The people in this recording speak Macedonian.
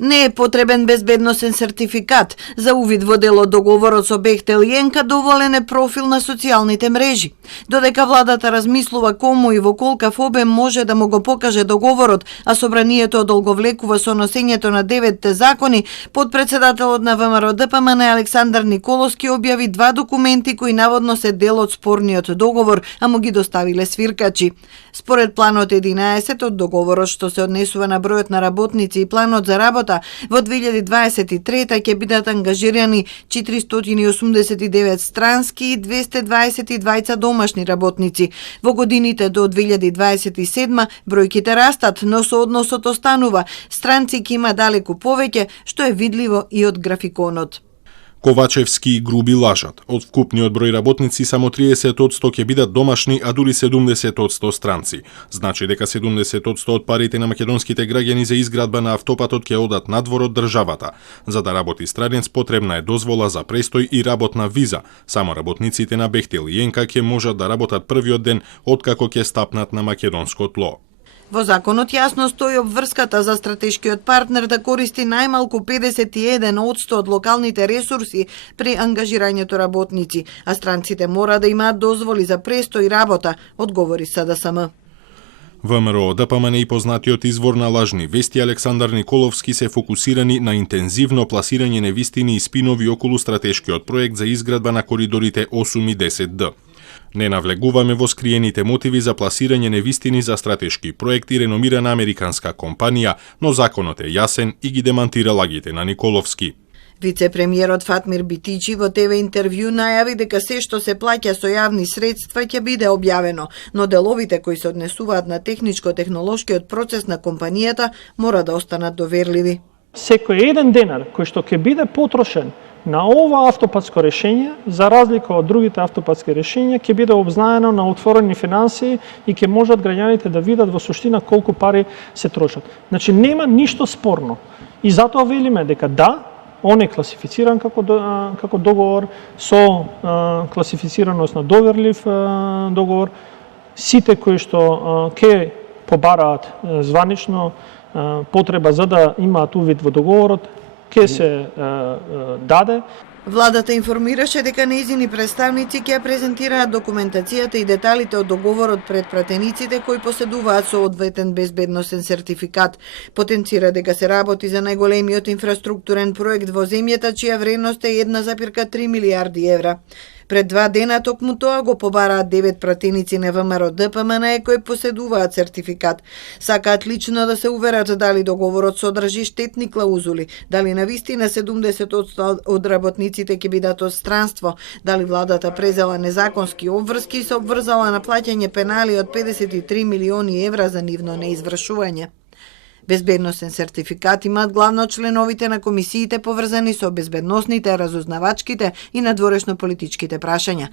Не е потребен безбедносен сертификат за увид во дел од договорот со Бехтел и ЕНКА, доволен е профил на социјалните мрежи. Додека владата размислува кому и во колкав обем може да му го покаже договорот, а собранието одолговлекува со носењето на 9 закони, подпредседателот на ВМРО ДПМН Александар Николовски објави 2 документи кои наводно се дел од спорниот договор, а му ги доставиле свиркачи. Според планот 11 од договорот што се однесува на бројот на работници и планот за работа, во 2023 ќе бидат ангажирани 489 странски и 222 домашни работници. Во годините до 2027 бројките растат, но соодносот останува. Странци ќе има далеку повеќе, што е видливо и од графиконот. Ковачевски и Груби лажат. Од вкупниот број работници само 30% ќе бидат домашни, а дури 70% странци. Значи дека 70% од парите на македонските граѓани за изградба на автопатот ќе одат надвор од државата. За да работи странец потребна е дозвола за престој и работна виза. Само работниците на Бехтел и ЕНКА ќе можат да работат првиот ден откако ќе стапнат на македонско тло. Во законот јасно стои обврската за стратешкиот партнер да користи најмалку 51% од локалните ресурси при ангажирањето работници, а странците мора да имаат дозволи за престој и работа, одговори СДСМ. ВМРО ДПМН и познатиот извор на лажни вести Александар Николовски се фокусирани на интензивно пласирање невистини и спинови околу стратешкиот проект за изградба на коридорите 8 и 10Д. Не навлегуваме во скриените мотиви за пласирање невистини за стратешки проект и реномирана американска компанија, но законот е јасен и ги демантира лагите на Николовски. Вице-премиерот Фатмир Битичи во ТВ интервју најави дека се што се плаќа со јавни средства ќе биде објавено, но деловите кои се однесуваат на техничко-технолошкиот процес на компанијата мора да останат доверливи. Секој еден денар кој што ќе биде потрошен на ова автопатско решение, за разлика од другите автопатски решенија, ќе биде обзнаено на отворени финансии и ќе можат граѓаните да видат во суштина колку пари се трошат. Значи нема ништо спорно. И затоа велиме дека да, он е класифициран како договор со класифицираност на доверлив договор. Сите кои што ќе побараат званично потреба за да имаат увид во договорот, ќе се даде. Владата информираше дека нејзини представници ќе презентираат документацијата и деталите од договорот пред пратениците кои поседуваат соодветен безбедносен сертификат. Потенцира дека се работи за најголемиот инфраструктурен проект во земјата, чија вредност е 1,3 милијарди евра. Пред 2 дена токму тоа го побараат 9 пратеници на ВМРО ДПМН кои поседуваат сертификат. Сакаат лично да се уверат дали договорот содржи штетни клаузули, дали навистина 70% од работниците ќе бидат од странство, дали владата презела незаконски обврски и се обврзала на плаќање пенали од 53 милиони евра за нивно неизвршување. Безбедносен сертификат имаат главно членовите на комисиите поврзани со безбедносните, разузнавачките и надворешно политичките прашања.